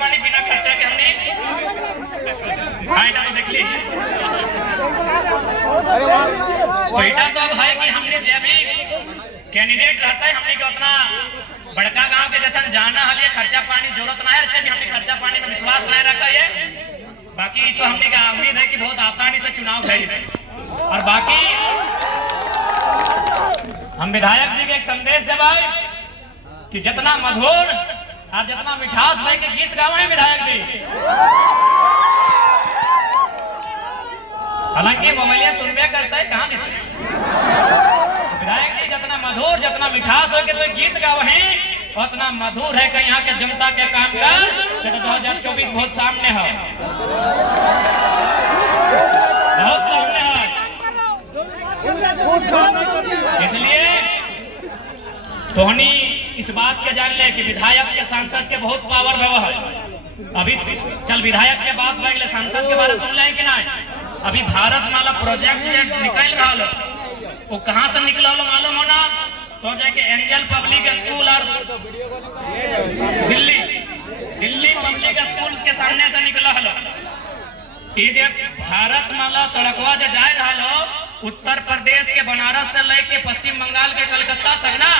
पानी बिना खर्चा के हमने तो देख ली। तो इटा तो अब है कि हमने जब भी कैंडिडेट रहता है हमने के उतना बड़का गांव के जैसा जाना है, खर्चा पानी जरूरत ना है, इससे भी हमने खर्चा पानी में विश्वास नहीं रखा है। बाकी तो हमने का उम्मीद है कि बहुत आसानी से चुनाव है। और बाकी हम विधायक जी के एक संदेश दे भाई कि जितना मधुर और जितना मिठास भाई के गीत गावे विधायक जी, हालांकि मोबाइलिया सुनबे करता है कहाँ देते विधायक जी जितना मधुर जितना मिठास हो के तो गीत गावे उतना मधुर है कि यहाँ के जनता के काम कर 2024 बहुत सामने है, बहुत सामने है। इसलिए तोहनी इस बात के जान ले कि विधायक के सांसद के बहुत पावर व्यवहार है। अभी चल विधायक के बात भाई सांसद के बारे सुन ले कि नहीं। अभी भारतमाला प्रोजेक्ट निकल रहा वो कहाँ से निकला मालूम हो ना, तो जाके एंजल पब्लिक स्कूल और दिल्ली पब्लिक स्कूल के सामने से निकला हलो। ये भारतमाला सड़कवा जो जा रहा उत्तर प्रदेश के बनारस से लेके पश्चिम बंगाल के कलकत्ता तक ना,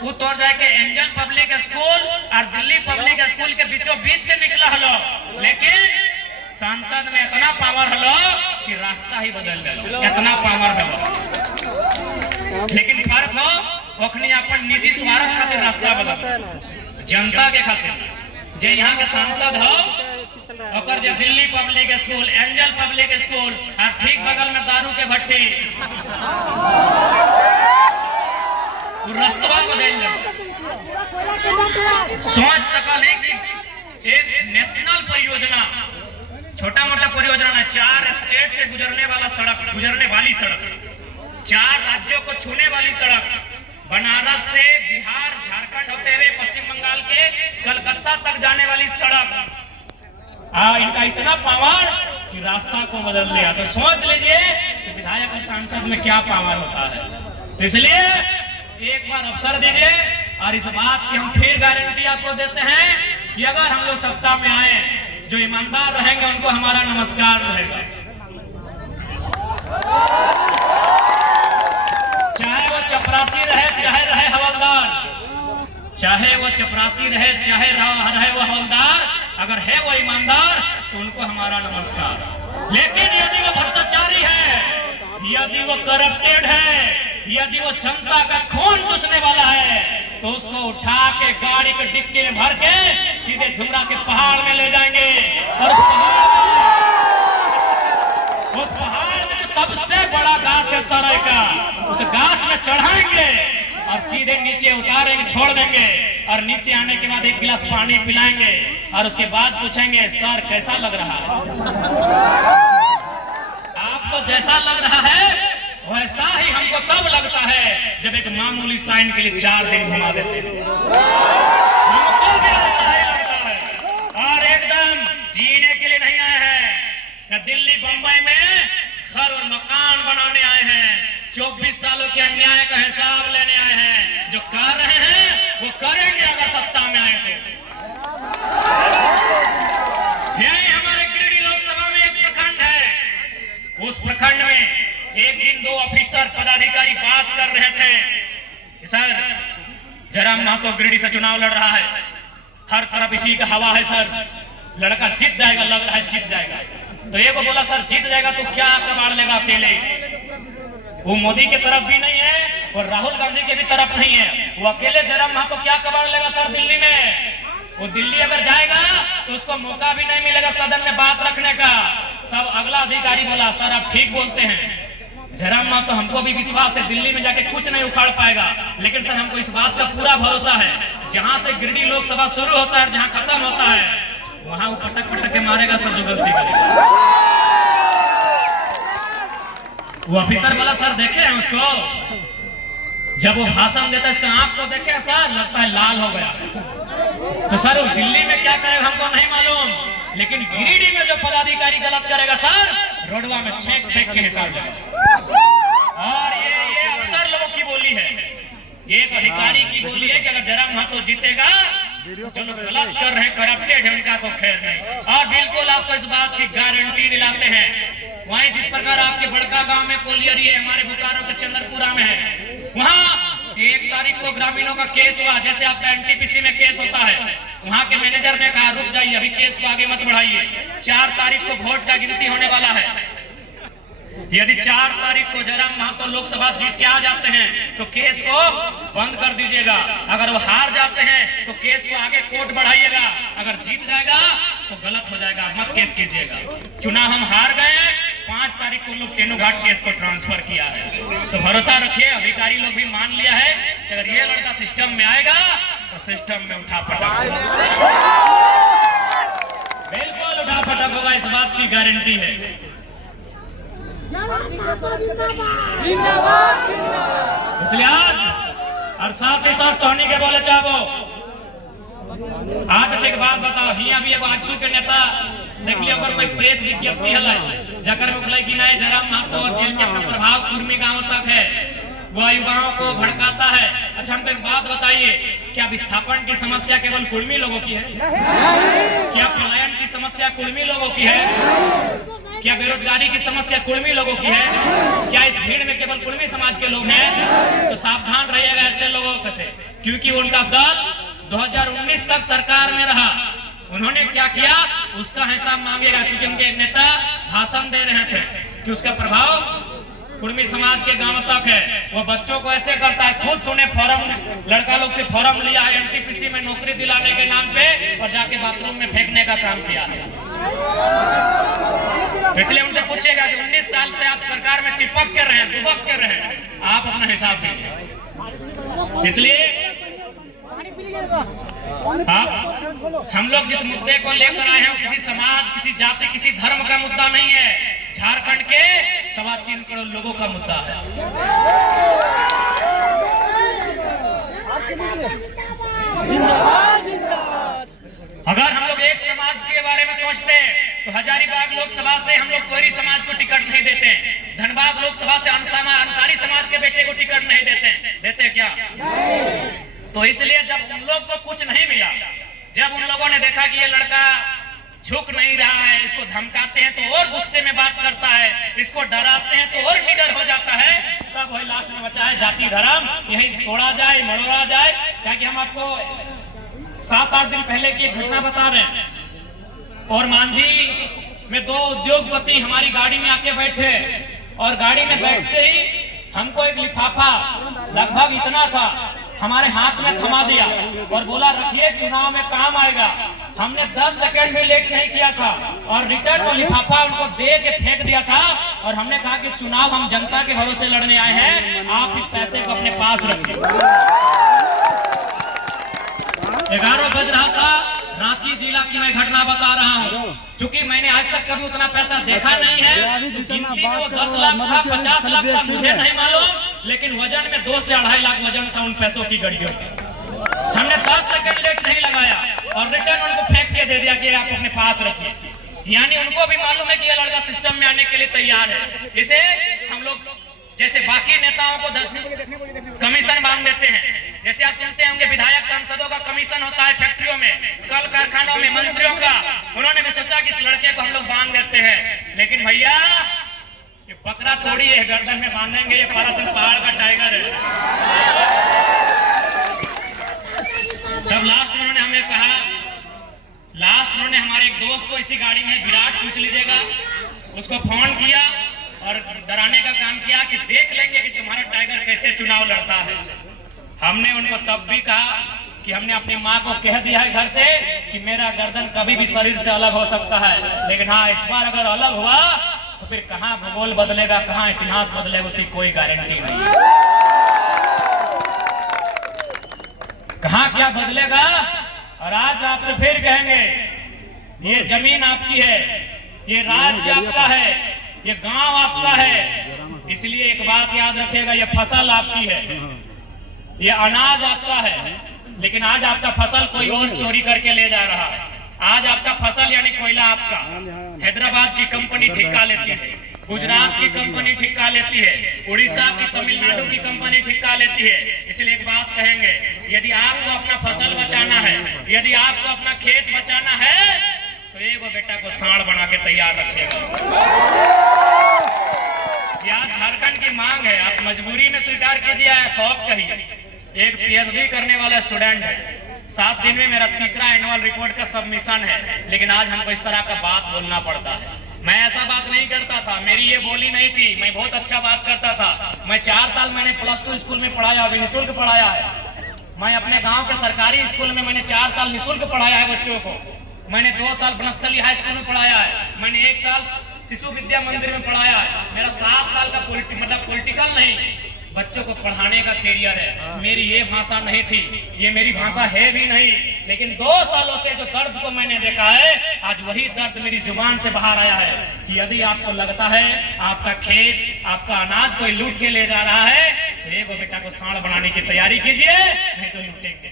वो तो जाके एंजल पब्लिक स्कूल और दिल्ली पब्लिक स्कूल के बीचों बीच से निकला हलो। लेकिन सांसद में इतना पावर हलो कि रास्ता ही बदल गया, इतना पावर हलो। लेकिन फर्क हो ओखनी अपन निजी स्वार्थ खातिर रास्ता बदल जनता के खातिर। जे यहाँ के सांसद हो और जो Delhi public school angel public school और ठीक बगल में दारू के भट्टी रास्ता बदल सोच सकल है कि एक नेशनल परियोजना छोटा मोटा परियोजना ना, 4 स्टेट से गुजरने वाली सड़क 4 राज्यों को छूने वाली सड़क, बनारस से बिहार झारखंड होते हुए पश्चिम बंगाल के कलकत्ता तक जाने वाली सड़क, इनका इतना पावर कि रास्ता को बदल दिया। तो सोच लीजिए कि विधायक और सांसद में क्या पावर होता है। इसलिए एक बार अवसर दीजिए और इस बात की हम फिर गारंटी आपको देते हैं कि अगर हम लोग सत्ता में आए, जो ईमानदार रहेंगे उनको हमारा नमस्कार रहेगा। चाहे वो चपरासी रहे चाहे रहे हवलदार, चाहे वो चपरासी रहे चाहे रहे वो हवलदार, अगर है वो ईमानदार तो उनको हमारा नमस्कार। लेकिन यदि वो भ्रष्टाचारी है, यदि वो करप्टेड है, यदि वो जनता का खून चूसने वाला है, तो उसको उठा के गाड़ी के डिक्की में भर के सीधे झुमरा के पहाड़ में ले जाएंगे और उस पहाड़ में सबसे बड़ा गाछ है सराय का, उस गाछ में चढ़ाएंगे और सीधे नीचे उतारेंगे, छोड़ देंगे और नीचे आने के बाद एक गिलास पानी पिलाएंगे और उसके बाद पूछेंगे सर कैसा लग रहा है। आपको जैसा लग रहा है वैसा ही हमको तब लगता है जब एक मामूली साइन के लिए 4 दिन घुमा देते हैं, हमको भी ऐसा ही लगता है। और एकदम जीने के लिए नहीं आए हैं, दिल्ली बंबई में घर और मकान बनाने आए हैं, 24 सालों के अन्याय का हिसाब लेने आए हैं। जो कर रहे हैं वो करेंगे अगर सत्ता में आए तो। यही हमारे गिरिडीह लोकसभा में एक प्रखंड है, उस प्रखंड में एक दिन 2 ऑफिसर पदाधिकारी बात कर रहे थे, सर जयराम महतो गिरिडीह से चुनाव लड़ रहा है, हर तरफ इसी का हवा है सर, लड़का जीत जाएगा, लग रहा है जीत जाएगा। तो एक बोला सर जीत जाएगा तो क्या कबाड़ लेगा अकेले, वो मोदी की तरफ भी नहीं है और राहुल गांधी के भी तरफ नहीं है, वो अकेले जयराम महतो क्या कबाड़ लेगा सर दिल्ली में। वो दिल्ली अगर जाएगा तो उसको मौका भी नहीं मिलेगा सदन में बात रखने का। तब अगला अधिकारी बोला सर आप ठीक बोलते हैं, जयराम महतो हमको भी विश्वास है दिल्ली में जाके कुछ नहीं उखाड़ पाएगा, लेकिन सर हमको इस बात का पूरा भरोसा है जहां से गिरिडीह लोकसभा शुरू होता है जहां खत्म होता है वहां वो पटक पटक के मारेगा सर जो गलती करेगा। वो ऑफिसर बोला सर देखे हैं उसको, जब वो भाषण देता है इसका आंख को देखे सर लगता है लाल हो गया। तो सर वो दिल्ली में क्या करेगा हमको नहीं मालूम, लेकिन गिरिडीह में जो पदाधिकारी गलत करेगा सर रोडवा में छेक छेक के हिसाब जाएगा। और ये अफसर लोगों की बोली है, ये एक अधिकारी की बोली है कि अगर जयराम महतो जीतेगा चलो गलत कर रहे हैं, करप्टेड है, उनका तो खैर नहीं। और बिल्कुल आपको इस बात की गारंटी दिलाते हैं, वहीं जिस प्रकार आपके बड़का गांव में कोलियरी है, हमारे बोकारो के चंद्रपुरा में है, वहां 1 तारीख को ग्रामीणों का केस हुआ। जैसे आपका एनटीपीसी में केस होता है, वहां के मैनेजर ने कहा रुक जाइए, अभी केस को आगे मत बढ़ाइए, 4 तारीख को वोट का गिनती होने वाला है। यदि 4 तारीख को जयराम महतो लोकसभा जीत के आ जाते हैं तो केस को बंद कर दीजिएगा, अगर वो हार जाते हैं तो केस को आगे कोर्ट बढ़ाइएगा, अगर जीत जाएगा तो गलत हो जाएगा, मत केस कीजिएगा। चुनाव हम हार गए, 5 तारीख को लोग तेनू घाट केस को ट्रांसफर किया है, तो भरोसा रखिए, अधिकारी लोग भी मान लिया है कि अगर ये लड़का सिस्टम में आएगा तो सिस्टम में उठा पटक होगा, बिल्कुल उठा पटक होगा, इस बात की गारंटी है। इसलिए आज और साथ ही साथ टोनी के बोले चाहो आज अच्छे बात बताओ, हिया भी एगो आजसू के नेता देख लिया पर कोई प्रेस विज्ञप्ति है जकर में बोले कि नहीं जयराम महतो और जेल के प्रभाव कुर्मी गांव तक है, वो युवाओं को भड़काता है। अच्छा हमको एक बात बताइए, क्या विस्थापन की समस्या केवल कुर्मी लोगों की है? क्या पलायन की समस्या कुर्मी लोगों की है? क्या बेरोजगारी की समस्या कुर्मी लोगों की है? क्या इस भीड़ में केवल कुर्मी समाज के लोग हैं? तो सावधान रहिएगा ऐसे लोगों से, क्योंकि उनका दल 2019 तक सरकार में रहा, उन्होंने क्या किया उसका हिसाब मांगेगा, क्योंकि उनके एक नेता भाषण दे रहे थे कि उसका प्रभाव कुर्मी समाज के गांव तक है। वो बच्चों को ऐसे करता है, खुद सुने फॉर्म लड़का लोग से फॉर्म लिया है एनटीपीसी में नौकरी दिलाने के नाम पे और जाके बाथरूम में फेंकने का काम किया है। तो इसलिए उनसे पूछेगा कि 19 साल से आप सरकार में चिपक के रहे, दुबक के रहे, आप अपना हिसाब दीजिए। इसलिए हम लोग जिस मुद्दे को लेकर आए हैं किसी समाज, किसी जाति, किसी धर्म का मुद्दा नहीं है, झारखंड के 3.25 करोड़ लोगों का मुद्दा है। अगर हम लोग एक समाज के बारे में सोचते तो हजारीबाग लोकसभा से हम लोग कोयरी समाज को टिकट नहीं देते, धनबाद लोकसभा से अंसारी समाज के बेटे को टिकट नहीं देते क्या? तो इसलिए जब उन लोग को कुछ नहीं मिला, जब उन लोगों ने देखा कि ये लड़का झुक नहीं रहा है, इसको धमकाते हैं तो और गुस्से में बात करता है, इसको डराते हैं तो और निडर हो जाता है, तब वही लास्ट में बचा है जाति धर्म, यही तोड़ा जाए, मरोड़ा जाए। क्या कि हम आपको 7-8 दिन पहले की घटना बता रहे हैं, और मांझी में 2 उद्योगपति हमारी गाड़ी में आके बैठे और गाड़ी में बैठते ही हमको एक लिफाफा लगभग इतना था हमारे हाथ में थमा दिया और बोला रखिए चुनाव में काम आएगा। हमने 10 सेकंड भी लेट नहीं किया था और रिटर्न वो लिफाफा उनको दे के फेंक दिया था और हमने कहा कि चुनाव हम जनता के भरोसे लड़ने आए हैं, आप इस पैसे को अपने पास रखिए। 11 बज रहा था, रांची जिला की मैं घटना बता रहा हूँ, चूंकि मैंने आज तक कभी उतना पैसा देखा नहीं है, गिनती में वो 10 लाख था, 50 लाख था, मुझे नहीं मालूम, लेकिन वजन में 2 से 2.5 लाख वजन था उन पैसों की गड्डियों के। हमने 10 सेकंड लेट नहीं लगाया और रिटर्न उनको फेंक के दे दिया कि आप अपने पास रखिए। यानी उनको भी मालूम है कि ये लड़का सिस्टम में आने के लिए तैयार है। इसे हम लोग जैसे बाकी नेताओं को कमीशन बांध देते हैं, जैसे आप सुनते होंगे विधायक सांसदों का कमीशन होता है फैक्ट्रियों में, कल कारखानों में, मंत्रियों का, उन्होंने भी सोचा कि इस लड़के को हम लोग बांध देते हैं, लेकिन भैया ये बकरा थोड़ी है गर्दन में बांधेंगे, ये पारासिंह पहाड़ का टाइगर है। तब लास्ट उन्होंने हमें कहा, लास्ट उन्होंने हमारे एक दोस्त को इसी गाड़ी में विराट पूछ लीजिएगा, उसको फोन किया और डराने का काम किया कि देख लेंगे कि तुम्हारा टाइगर कैसे चुनाव लड़ता है। हमने उनको तब भी कहा कि हमने अपनी माँ को कह दिया है घर से कि मेरा गर्दन कभी भी शरीर से अलग हो सकता है, लेकिन हाँ इस बार अगर अलग हुआ तो फिर कहाँ भूगोल बदलेगा, कहाँ इतिहास बदलेगा, उसकी कोई गारंटी नहीं। कहाँ क्या बदलेगा। और आज आपसे फिर कहेंगे ये जमीन आपकी है, ये राज्य आपका है, ये गांव आपका है, इसलिए एक बात याद रखिएगा, ये फसल आपकी है, ये अनाज आपका है, लेकिन आज आपका फसल कोई और चोरी करके ले जा रहा है। आज आपका फसल यानी कोयला आपका हैदराबाद की कंपनी ठिका लेती है, गुजरात की कंपनी ठिका लेती है, उड़ीसा की, तमिलनाडु की कंपनी ठिका लेती है। इसलिए एक बात कहेंगे, यदि आपको अपना फसल बचाना है, यदि आपको अपना खेत बचाना है, तो एगो बेटा को सांड बना के तैयार रखेगा। यह झारखंड की मांग है, आप मजबूरी में स्वीकार कीजिए या शौक कहिए। एक पीएचडी करने वाला स्टूडेंट है, 7 दिन में मेरा तीसरा एनुअल रिपोर्ट का सबमिशन है, लेकिन आज हमको इस तरह का बात बोलना पड़ता है। मैं ऐसा बात नहीं करता था, मेरी ये बोली नहीं थी, मैं बहुत अच्छा बात करता था। मैं 4 साल मैंने +2 स्कूल में पढ़ाया, अभी निःशुल्क पढ़ाया है। मैं अपने गांव के सरकारी स्कूल में मैंने 4 साल निःशुल्क पढ़ाया है बच्चों को। मैंने 2 साल बनस्थली हाई स्कूल में पढ़ाया है, मैंने 1 साल शिशु विद्या मंदिर में पढ़ाया है। मेरा 7 साल का पॉलिटिकल नहीं, बच्चों को पढ़ाने का कैरियर है। मेरी ये भाषा नहीं थी, ये मेरी भाषा है भी नहीं, लेकिन 2 सालों से जो दर्द को मैंने देखा है, आज वही दर्द मेरी जुबान से बाहर आया है कि यदि आपको लगता है आपका खेत, आपका अनाज कोई लूट के ले जा रहा है, तो एगो बेटा को सांड बनाने की तैयारी कीजिए, नहीं तो लूटेंगे।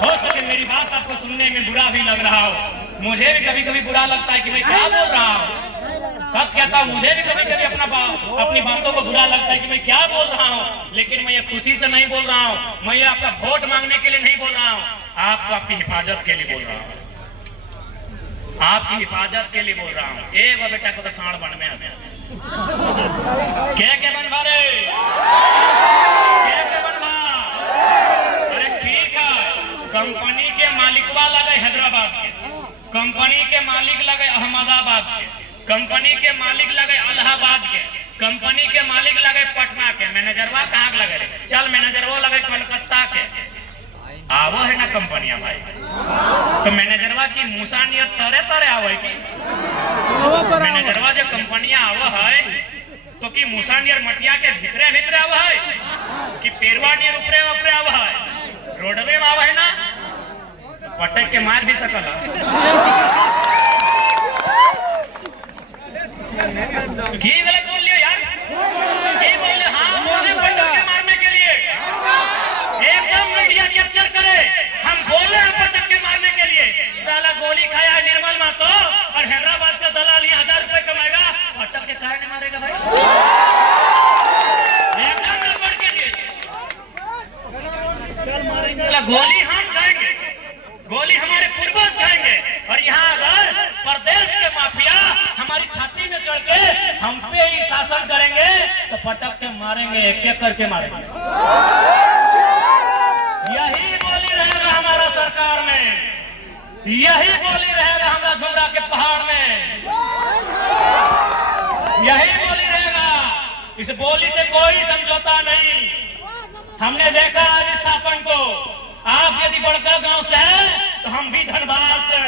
हो सके मेरी बात आपको सुनने में बुरा भी लग रहा हो, मुझे भी कभी कभी बुरा लगता है कि मैं क्या बोल रहा हूँ। सच कहता हूँ, मुझे भी कभी कभी अपनी बातों को बुरा लगता है कि मैं क्या बोल रहा हूँ, लेकिन मैं ये खुशी से नहीं बोल रहा हूँ, मैं ये आपका वोट मांगने के लिए नहीं बोल रहा हूँ, आपको आपकी हिफाजत के लिए बोल रहा हूँ, आपकी हिफाजत के लिए बोल रहा हूँ। एक बेटा को तो सांड बन में क्या बनवा रे, क्या बनवा? अरे ठीक है, कंपनी के मालिकवा लगे हैदराबाद के, कंपनी के मालिक लगे अहमदाबाद के, कंपनी के मालिक लगे इलाहाबाद के, कंपनी के मालिक लगे पटना के, मैनेजरवा कहाँ लगे रे? चल मैनेजरवा लगे कोलकाता के। आवो है ना कंपनियां भाई, तो मैनेजरवा की मूसा नियर तरे तरे आवे की मैनेजरवा जो कंपनियां आवो है, तो की मूसा नियर मटिया के भीतरे भीतरे आवो है कि पेरवा नियर ऊपरे ऊपरे आवो है, रोडवे में आवो है ना, पटक के मार भी सकला। की गलत बोल लिया यार, की बोल लिया? हाँ बोले पटक के मारने के लिए, एकदम मीडिया कैप्चर करे, हम बोले हैं पटक के मारने के लिए। साला गोली खाया है निर्मल महतो और हैदराबाद का दलाल 1000 रुपए कमाएगा, पटक के काहे नहीं मारेगा भाई? एकदम गड़बड़ के लिए गोली हम खाएंगे, गोली हमारे पूर्वज खाएंगे, और यहाँ अगर प्रदेश के माफिया हमारी छाती में चढ़ के हम पे ही शासन करेंगे तो पटक के मारेंगे, एक करके मारेंगे। यही बोली रहेगा हमारा सरकार में, यही बोली रहेगा हमारा झोरा के पहाड़ में, यही बोली रहेगा। इस बोली से कोई समझौता नहीं। हमने देखा विस्थापन को, आप यदि बड़का गांव से हैं तो हम भी धनबाद से,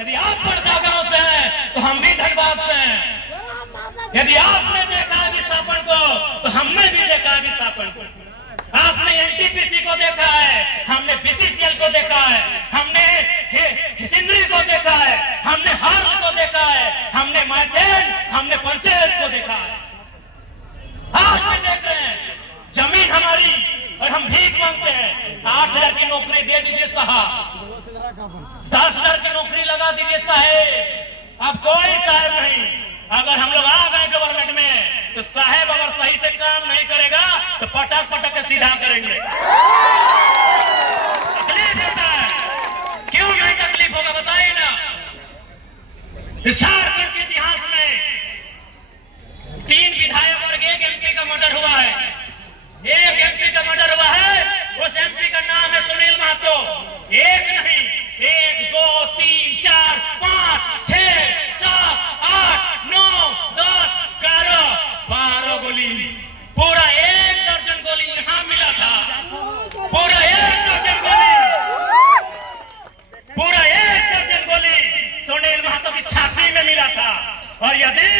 यदि आप बड़का गांव से हैं तो हम भी धनबाद से हैं। यदि आपने देखा विस्थापन को तो हमने भी देखा विस्थापन को। आपने एनटीपीसी को देखा है, हमने बीसीसीएल को देखा है, हमने सिंदरी को देखा है, हमने हार्ल को देखा है, हमने मार्टेन, हमने पंचायत को देखा है। आज भी देख रहे हैं जमीन हमारी और हम भीख मांगते हैं। 8000 की नौकरी दे दीजिए साहब, 10,000 की नौकरी लगा दीजिए साहेब। अब कोई साहेब नहीं। अगर हम लोग आ गए गवर्नमेंट में तो साहेब अगर सही से काम नहीं करेगा तो पटक पटक के सीधा करेंगे। तकलीफ होता है, क्यों नहीं तकलीफ होगा बताइए ना। झारखंड के इतिहास में 3 विधायक और 1 एमपी का मर्डर हुआ है। 1 एमपी का मर्डर हुआ है, उस एमपी का नाम है सुनील महतो। 1 नहीं, 1 2 3 4 5 6 7 8 9 10 11 12 गोली, पूरा 1 दर्जन गोली यहां मिला था, पूरा 1 दर्जन गोली, पूरा 1 दर्जन गोली सुनील महतो की छाती में मिला था। और यदि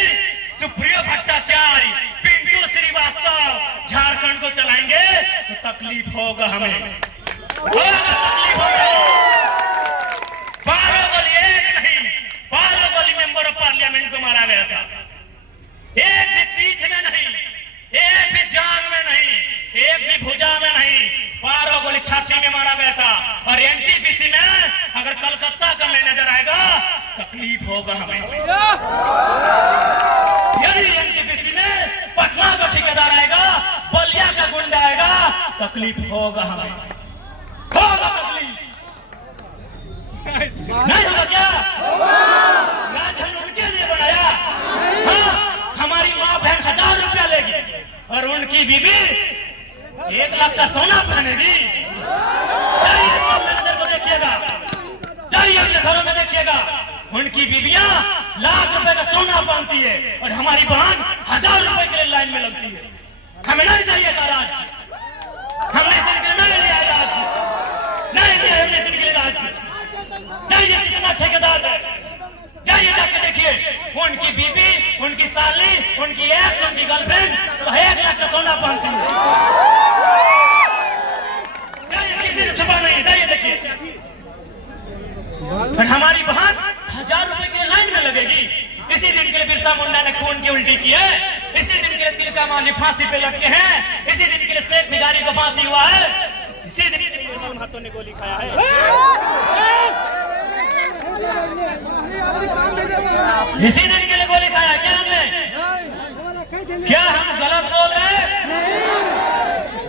सुप्रियो भट्टाचार्य, पिंटू श्रीवास्तव झारखंड को चलाएंगे तो तकलीफ होगा, हमें होगा, तकलीफ होगा। 12 गोली, 1 नहीं 12 गोली मेंबर ऑफ पार्लियामेंट को मारा गया था। 1 भी पीठ में नहीं, 1 भी जांग में नहीं, 1 भी भुजा में नहीं, 12 गोली छाती में मारा गया था। और एनटीपीसी में अगर कलकत्ता का मैनेजर आएगा तकलीफ होगा हमें। यदि एनटीपीसी में पटना का ठेकेदार आएगा, बलिया तकलीफ होगा हमें, होगा तकलीफ, नहीं होगा क्या? राज हम उनके लिए बनाया। हाँ, हमारी माँ बहन 1000 रुपया लेगी और उनकी बीबी 1 लाख का सोना पहनेगी। जाइए सब मंदिर को देखिएगा, जाइए अपने घरों में देखिएगा, उनकी बीबियां लाख रुपए का सोना पहनती है और हमारी बहन 1000 रुपए के लिए लाइन में लगती है। हमें नहीं चाहिए था राज, हमने इसके लिए नहीं लिया राज, नहीं लिया हमने इसके लिए राज। जाइए जितना ठेकेदार है, जाइए जाके देखिए, उनकी बीबी, उनकी साली, उनकी एक्स, उनकी गर्लफ्रेंड तो 1 लाख का सोना पहनती है। जाइए, किसी ने छुपा नहीं, जाइए देखिए। पर हमारी बहन 1000 रुपए की लाइन में लगेगी। इसी दिन के लिए बिरसा मुंडा ने खून की उल्टी की है, इसी दिन के लिए तिलका मांझी फांसी पे लटके हैं, इसी दिन के लिए शेख भिखारी को फांसी हुआ है, इसी दिन के लिए उन हाथों ने गोली खाया है। इसी दिन के लिए गोली खाया क्या हमने? क्या हम गलत बोल रहे हैं?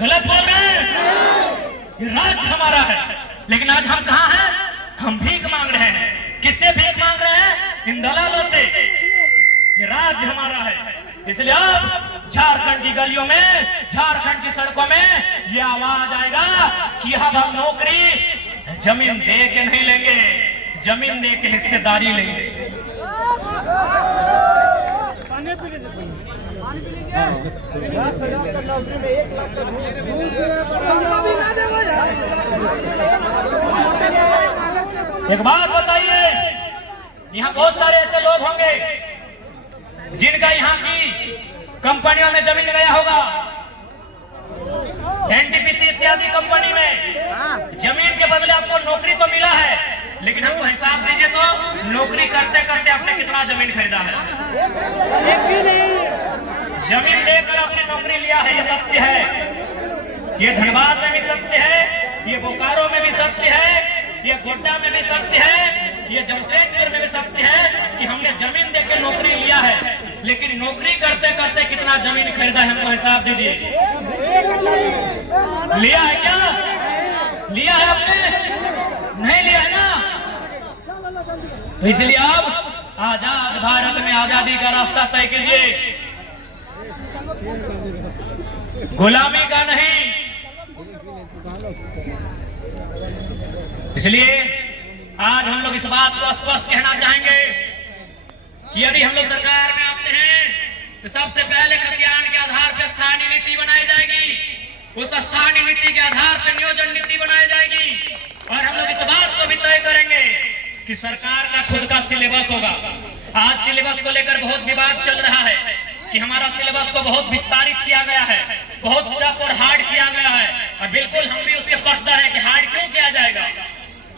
गलत बोल रहे हैं? ये राज हमारा है, लेकिन आज हम कहाँ हैं? हम भीख मांग रहे हैं। किससे भीख मांग रहे हैं? इन दलालों से। ये राज्य हमारा है, इसलिए अब झारखंड की गलियों में, झारखंड की सड़कों में ये आवाज आएगा कि अब हम नौकरी जमीन दे के नहीं लेंगे, जमीन दे के हिस्सेदारी लेंगे। एक बात बताइए, यहाँ बहुत सारे ऐसे लोग होंगे जिनका यहाँ की कंपनियों में जमीन गया होगा, एनटीपीसी इत्यादि कंपनी में जमीन के बदले आपको नौकरी तो मिला है, लेकिन हमको हिसाब दीजिए तो नौकरी करते करते आपने कितना जमीन खरीदा है? जमीन लेकर आपने नौकरी लिया है, ये सत्य है। ये धनबाद में भी सत्य है, ये बोकारो में भी सत्य है, ये गोड्डा में भी सत्य है, ये जमशेदपुर में भी सत्य है कि हमने जमीन देकर नौकरी लिया है, लेकिन नौकरी करते करते कितना जमीन खरीदा है हमको हिसाब दीजिए। लिया है क्या? लिया है आपने? नहीं लिया है ना? तो इसलिए अब आजाद भारत में आजादी का रास्ता तय कीजिए, गुलामी का नहीं। इसलिए आज हम लोग इस बात को स्पष्ट कहना चाहेंगे कि यदि हम लोग सरकार में आते हैं तो सबसे पहले खतियान के आधार पर स्थानीय नीति बनाई जाएगी, उस स्थानीय नीति के आधार पर नियोजन नीति बनाई जाएगी, और हम लोग इस बात को भी तय करेंगे कि सरकार का खुद का सिलेबस होगा। आज सिलेबस को लेकर बहुत विवाद चल रहा है कि हमारा सिलेबस को बहुत विस्तारित किया गया है, बहुत टफ और हार्ड किया गया है, और बिल्कुल हम भी उसके पक्षधर हैं कि हार्ड क्यों किया जाएगा।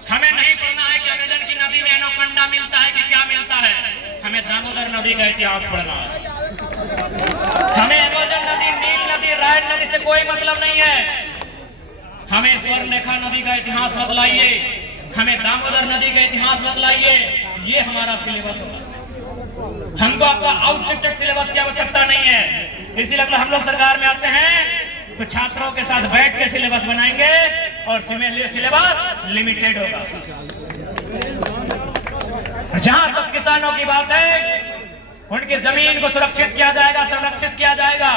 हमें नहीं पढ़ना है कि अमेजन की नदी में एनोकोंडा मिलता है कि क्या मिलता है, हमें दामोदर नदी का इतिहास पढ़ना है। हमें अमेजन नदी, नील नदी, रायन नदी से कोई मतलब नहीं है। हमें स्वर्णरेखा नदी का इतिहास बतलाइए, हमें दामोदर नदी का इतिहास बतलाइए, ये हमारा सिलेबस होगा। हमको आपका आउटडेटेड सिलेबस की आवश्यकता नहीं है। इसीलिए हम लोग सरकार में आते हैं तो छात्रों के साथ बैठ के सिलेबस बनाएंगे और सिलेबस लिमिटेड होगा। जहां तक किसानों की बात है, उनकी जमीन को सुरक्षित किया जाएगा, संरक्षित किया जाएगा,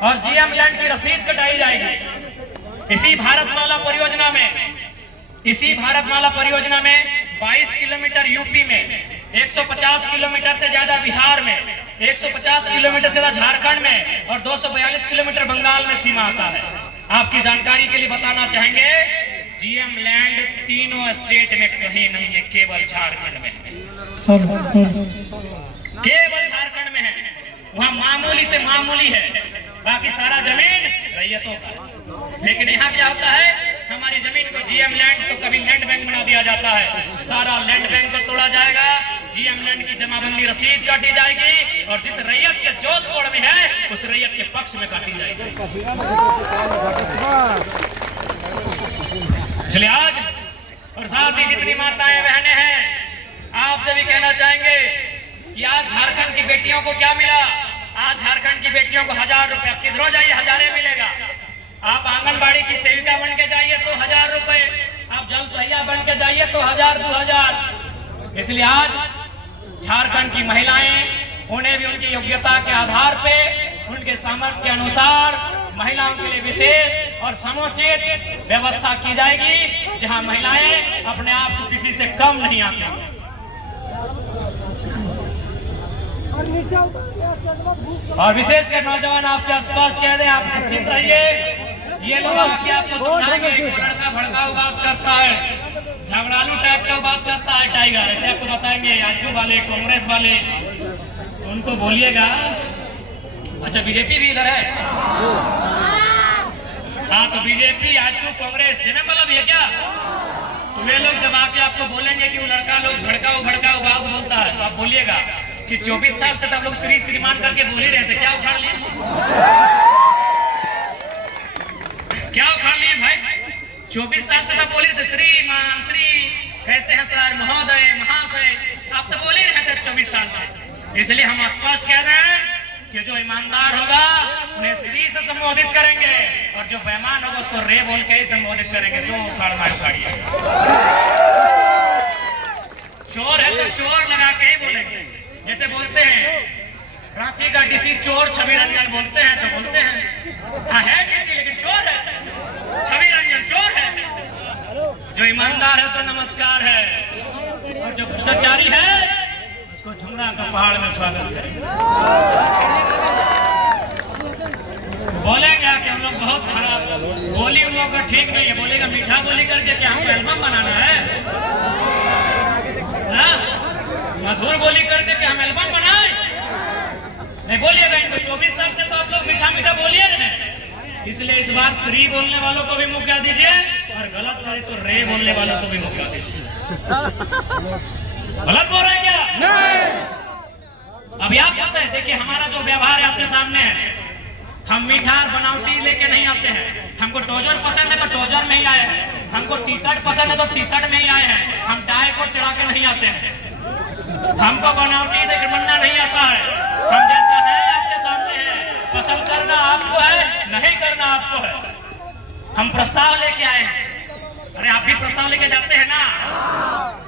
और जीएम लैंड की रसीद कटाई जाएगी। इसी भारतमाला परियोजना में 22 किलोमीटर यूपी में, 150 किलोमीटर से ज्यादा बिहार में, 150 किलोमीटर से ज्यादा झारखंड में, और 242 किलोमीटर बंगाल में सीमा आता है। आपकी जानकारी के लिए बताना चाहेंगे, जीएम लैंड तीनों स्टेट में कहीं नहीं है, केवल झारखंड में है, केवल झारखंड में है। वहां मामूली से मामूली है, बाकी सारा जमीन रैयतों का। लेकिन यहाँ क्या होता है, हमारी जमीन को जीएम लैंड तो कभी लैंड बैंक बना दिया जाता है, सारा लैंड बैंक को तोड़ा जाएगा, जीएम लैंड की जमाबंदी रसीद काटी जाएगी, और जिस रैयत के जोत कोड़ में है उस रैयत के पक्ष में काटी जाएगी। इसलिए आज और साथ ही जितनी माताएं बहनें हैं, आपसे भी कहना चाहेंगे कि आज झारखंड की बेटियों को क्या मिला। आज झारखंड की बेटियों को 1000 रुपया, किधरों जाइए हजारे मिलेगा। आप आंगनबाड़ी 2000 इसलिए आज झारखंड की महिलाएं, उन्हें भी उनकी योग्यता के आधार पे, उनके सामर्थ्य के अनुसार महिलाओं के लिए विशेष और समुचित व्यवस्था की जाएगी, जहां महिलाएं अपने आप को किसी से कम नहीं आती। और विशेषकर नौजवान आपसे स्पष्ट कह दें, आप निश्चिंत रहिए, ये लोग आके आपको समझाएंगे कि लड़का भड़काऊ बात करता है, झगड़ालू टाइप का बात करता है टाइगर, ऐसे आपको बताएंगे आजसू वाले, कांग्रेस वाले। तो उनको बोलिएगा, अच्छा बीजेपी भी इधर है, हाँ तो बीजेपी आजसू कांग्रेस जिन्हें मतलब ये क्या, तो वे लोग जब आके आपको बोलेंगे कि वो लड़का लोग भड़काऊ बात बोलता है, तो आप बोलिएगा कि 24 साल से तो आप लोग श्री श्रीमान करके बोल ही रहे थे, क्या उखाड़ लिए, क्या उखाड़ लिए भाई? 24 साल से तो बोल ही रहे थे श्रीमान, श्री कैसे हैं सर, महोदय, महाशय, आप तो बोल ही रहे थे 24 साल से। इसलिए हम स्पष्ट कह रहे हैं कि जो ईमानदार होगा उन्हें श्री से संबोधित करेंगे, और जो बेईमान होगा उसको रे बोल के ही संबोधित करेंगे। जो उखाड़ना है उखाड़िए, चोर है तो चोर लगा के ही बोलेंगे। जैसे बोलते हैं रांची का डीसी चोर छवि रंजन, बोलते हैं तो बोलते हैं हाँ है डीसी लेकिन चोर है, छवि रंजन चोर है। जो ईमानदार है उसको नमस्कार है, और जो भ्रष्टाचारी है उसको झुमरा का पहाड़ में स्वागत करेंगे। बोलेगा कि हम लोग बहुत खराब बोली, उन लोगों का ठीक नहीं है, बोलेगा मीठा बोली करके क्या हमको एल्बम बनाना है ना? मधुर बोली करके कि हम एल्बम बनाए, नहीं बोलिएगा इनको। 24 साल से तो आप लोग मीठा मीठा बोलिए रहे, इसलिए इस बार श्री बोलने वालों को भी मौका दीजिए, और गलत करे तो रे बोलने वालों को भी मौका दीजिए। गलत बोल रहे हैं क्या? नहीं। अभी आप कहते हैं, देखिए हमारा जो व्यवहार है आपके सामने है, हम मीठा बनावटी लेके नहीं आते हैं। हमको टोजर पसंद है तो टोजर में ही आए हैं, हमको टी शर्ट पसंद है तो टी शर्ट में ही आए हैं। हम टाई को चढ़ा के नहीं आते हैं, हमको बनावटी बनना नहीं आता है। हम जैसा है आपके सामने है, पसंद करना आपको है, नहीं करना आपको है। हम प्रस्ताव लेके आए हैं, अरे आप भी प्रस्ताव लेके जाते हैं ना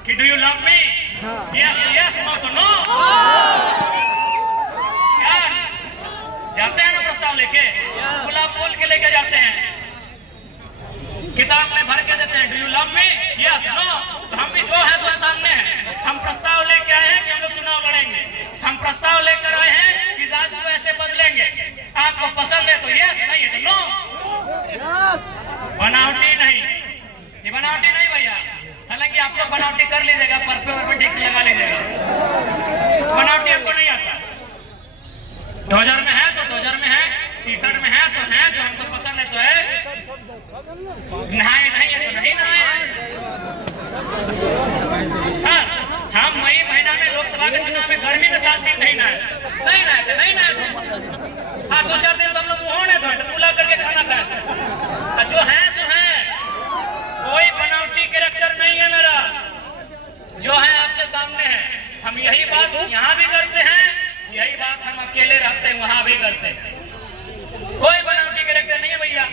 कि do you love me, yes yes, no तो नो, जाते हैं ना प्रस्ताव लेके, गुलाब बोल के लेके जाते हैं, किताब में भर के देते हैं do you love me, yes no. तो हम भी जो है सो सामने है, हम प्रस्ताव लेके आए हैं कि हम लोग चुनाव लड़ेंगे, हम प्रस्ताव लेकर आए हैं कि राज्य को ऐसे बदलेंगे, आपको पसंद है तो यस, नहीं है तो नो। बनावटी नहीं, ये बनावटी नहीं भैया, हालांकि आप लोग बनावटी कर लीजिएगा, परफे ठीक से लगा लीजिएगा, बनावटी हमको नहीं आता। डोजर में है तो डोजर में है, टी शर्ट में है तो है, जो हमको पसंद है तो है, नहाए नहीं है तो नहीं नहाए। हाँ, हम मई महीना में लोकसभा के चुनाव में गर्मी में 7 दिन नहीं नहाए थे, नहीं नहाए। हाँ 2-4 दिन तो हम लोग मुँह नहीं धोए थे, कुला करके खाना खाए थे। जो है सो है, कोई बनावटी कैरेक्टर नहीं है मेरा, जो है आपके सामने है। हम यही बात यहाँ भी करते हैं, यही बात हम अकेले रहते हैं वहां भी करते हैं। कोई बनावटी कैरेक्टर नहीं है भैया,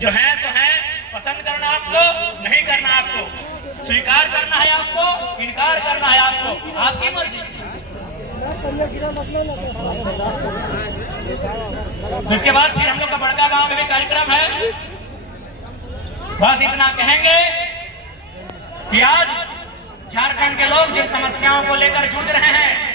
जो है सो है। पसंद करना आपको, नहीं करना आपको, स्वीकार करना है आपको, इनकार करना है आपको, आपकी मर्जी। इसके बाद फिर हम लोग का बड़का गांव में भी कार्यक्रम है। बस इतना कहेंगे कि आज झारखंड के लोग जिन समस्याओं को लेकर जूझ रहे हैं,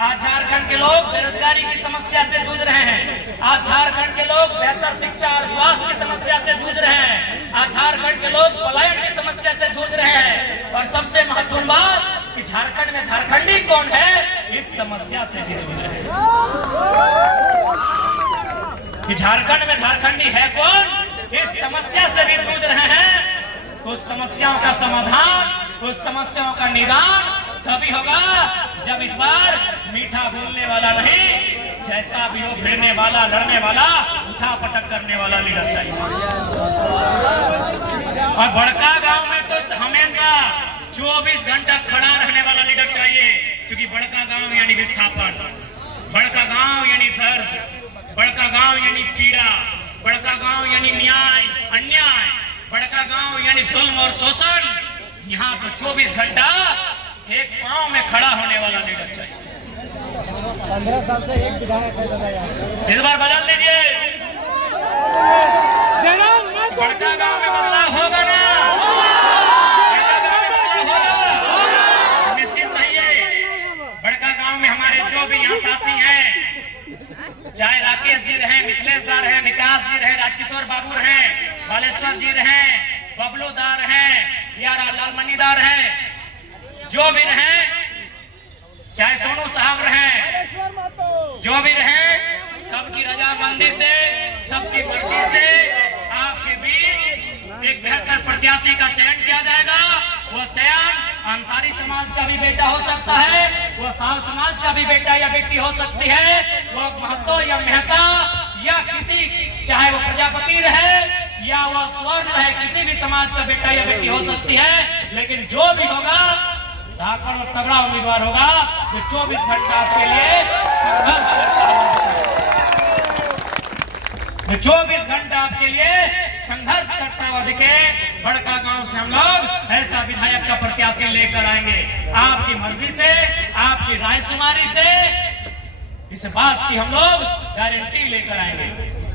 आज झारखंड के लोग बेरोजगारी की समस्या से जूझ रहे हैं, आज झारखंड के लोग बेहतर शिक्षा और स्वास्थ्य की समस्या से जूझ रहे हैं, आज झारखंड के लोग पलायन की समस्या से जूझ रहे हैं, और सबसे महत्वपूर्ण बात कि झारखंड में झारखंडी कौन है, इस समस्या से भी जूझ रहे हैं। कि झारखंड में झारखंडी है कौन, इस समस्या से भी जूझ रहे हैं। तो उस समस्याओं का समाधान, उस समस्याओं का निदान तभी होगा जब इस बार मीठा बोलने वाला नहीं, जैसा भी हो भिड़ने वाला, लड़ने वाला, उठा पटक करने वाला लीडर चाहिए। और बड़का गांव में तो हमेशा 24 घंटा खड़ा रहने वाला लीडर चाहिए, क्योंकि बड़का गांव यानी विस्थापन, बड़का गांव यानी दर्द, बड़का गांव यानी पीड़ा, बड़का गांव यानी न्याय अन्याय, बड़का गांव यानी जुल्म और शोषण। यहाँ तो 24 घंटा एक पांव में खड़ा होने वाला लीडर चाहिए। 15 साल से एक विधायक है दादा यार। इस बार बदल दीजिए। बड़का गांव में बदलाव होगा ना? बड़का गांव में बदलाव होगा, निश्चित रहिए। बड़का गांव में हमारे जो भी यहाँ साथी हैं, चाहे राकेश जी रहे, मिथिलेश दार है, विकास जी रहे, राजकिशोर बाबू रहे, बालेश्वर जी रहे, बबलू दार है या लालमणि दार है, जो भी रहे, चाहे सोनू साहब रहे, जो भी रहे, सबकी रजामंदी से, सबकी मर्जी से आपके बीच एक बेहतर प्रत्याशी का चयन किया जाएगा। वो चयन अंसारी समाज का भी बेटा हो सकता है, वो साल समाज का भी बेटा या बेटी हो सकती है, वो महतो या मेहता या किसी, चाहे वो प्रजापति रहे या वो स्वर्ण रहे, किसी भी समाज का बेटा या बेटी हो सकती है। लेकिन जो भी होगा धाकड़ और तगड़ा उम्मीदवार होगा जो 24 घंटा आपके लिए संघर्ष करता हुआ, 24 घंटा आपके लिए संघर्ष करता हुआ दिखे। बड़का गांव से हम लोग ऐसा विधायक का प्रत्याशी लेकर आएंगे, आपकी मर्जी से, आपकी रायशुमारी से। इस बात की हम लोग गारंटी लेकर आएंगे।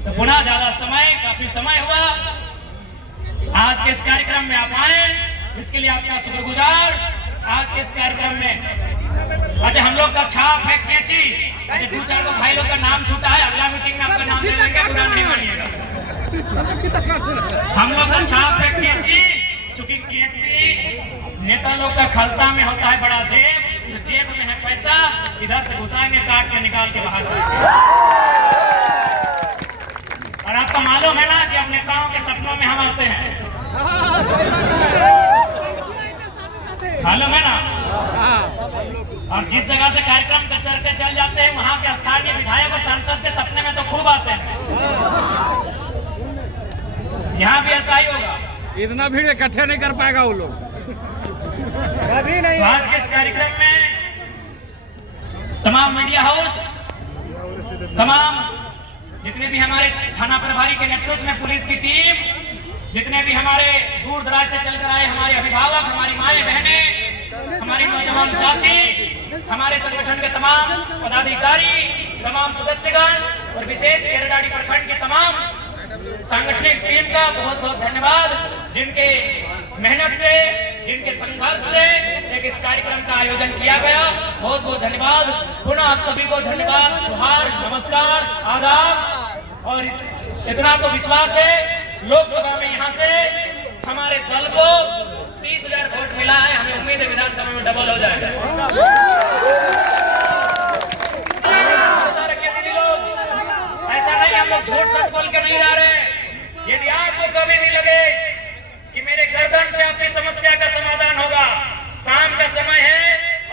तो पुनः ज्यादा समय, काफी समय हुआ, आज के इस कार्यक्रम में आप आए, इसके लिए आपका शुक्रगुजार। आज के इस कार्यक्रम में अच्छा हम लोग का छाप है कैंची, अच्छा 2-4 को भाई लोग का नाम छूटा है, अगला मीटिंग में आपका नाम लेंगे, बुरा नहीं मानिएगा। हम लोग का छाप है कैंची, चूंकि कैंची नेता लोग का खलता में होता है बड़ा जेब, जो जेब में है पैसा, इधर से घुसाएंगे, काट के निकाल के बाहर करेंगे। और आपको मालूम है ना कि अपने गांव के सपनों में हम आते हैं, मालूम है ना? और जिस जगह से कार्यक्रम के चलते चल जाते हैं, वहां के स्थानीय विधायक और सांसद के सपने में तो खूब आते हैं। यहाँ भी ऐसा ही होगा, इतना भीड़ इकट्ठे नहीं कर पाएगा वो लोग, कभी नहीं। तो आज के इस कार्यक्रम में तमाम मीडिया हाउस, तमाम जितने भी हमारे थाना प्रभारी के नेतृत्व में पुलिस की टीम, जितने भी हमारे दूर दराज से चलकर आए हमारे अभिभावक, हमारी माएं बहनें, हमारी नौजवान साथी, हमारे संगठन के तमाम पदाधिकारी, तमाम सदस्यगण और विशेष केरडाडी प्रखंड के तमाम सांगठनिक टीम का बहुत बहुत धन्यवाद, जिनके मेहनत से, जिनके संघर्ष से एक इस कार्यक्रम का आयोजन किया गया। बहुत बहुत धन्यवाद। पुनः आप सभी को धन्यवाद, जोहार, नमस्कार, आदाब। और इतना तो विश्वास है, लोकसभा में यहाँ से हमारे दल को 30,000 वोट मिला है, हमें उम्मीद है विधानसभा में डबल हो जाएगा। ऐसा नहीं हम लोग झूठ सच बोल के नहीं जा रहे। यदि आपको कभी भी लगे कि मेरे गर्दन से आपकी समस्या का समाधान होगा, शाम का समय है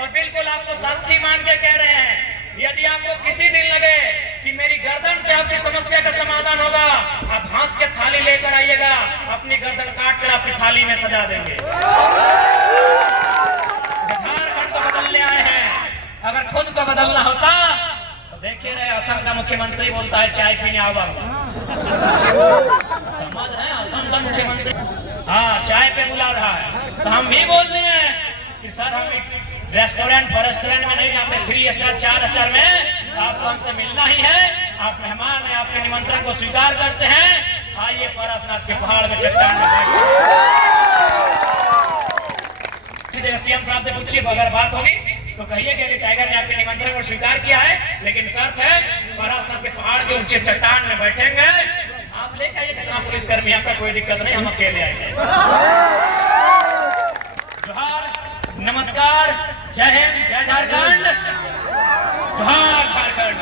और बिल्कुल आपको साक्षी मान के कह रहे हैं, यदि आपको किसी दिन लगे कि मेरी गर्दन से आपकी समस्या का समाधान होगा, आप घास के थाली लेकर आइएगा, अपनी गर्दन काट कर आपकी थाली में सजा देंगे। झारखंड को बदलने आए हैं, अगर खुद को बदलना होता तो देखिए रहे, असम का मुख्यमंत्री बोलता है चाय पीने आओ बाबू, समझ रहे हैं? असम का मुख्यमंत्री हाँ चाय पे बुला रहा है, तो हम भी बोल रहे हैं कि सर हम रेस्टोरेंट फॉरेस्टोरेंट में नहीं जाते, 3 स्टार 4 स्टार में आपको हमसे मिलना ही है। आप मेहमान हैं, आपके निमंत्रण को स्वीकार करते हैं, आइए पारसनाथ के पहाड़ में चट्टान में बैठिए। सीएम साहब से पूछिए, अगर बात होगी तो कहिए कि टाइगर ने आपके निमंत्रण को स्वीकार किया है, लेकिन शर्त है पारसनाथ के पहाड़ के ऊंचे चट्टान में बैठेंगे। आप लेके आइए जितना पुलिसकर्मी, आपका कोई दिक्कत नहीं, हम अकेले आएंगे। जोहार, नमस्कार, जय हिंद, जय झारखंड, जोहार झारखंड।